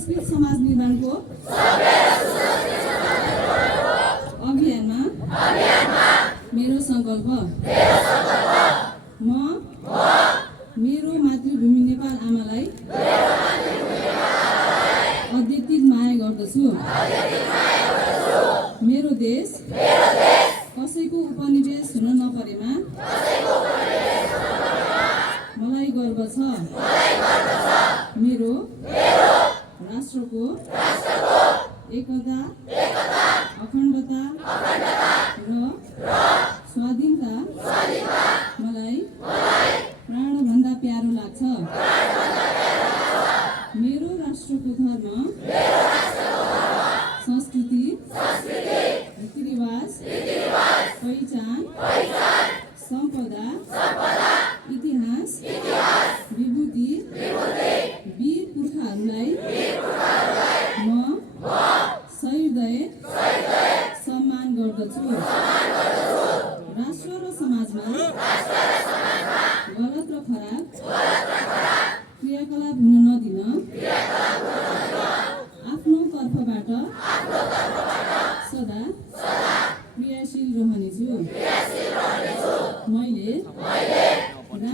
सुसंस्कृत समाज निर्माणको अभियानमा मेरो सङ्कल्प म मेरो मातृभूमि नेपाल आमालाई अत्यधिक माया गर्दछु। मेरो देश कसैको उपनिवेश हुन नपरेमा मलाई गर्व छ। मेरो राष्ट्रको एकता, अखण्डता र स्वाधीनता मलाई प्राणभन्दा प्यारो लाग्छ। मेरो राष्ट्रको धर्म, संस्कृति, रीतिरिवाज, पहिचान, सम्पदा, इतिहास, विभूति, वीर पुर्खाहरूलाई म सहृदय सम्मान गर्दछु। राष्ट्र र समाजमा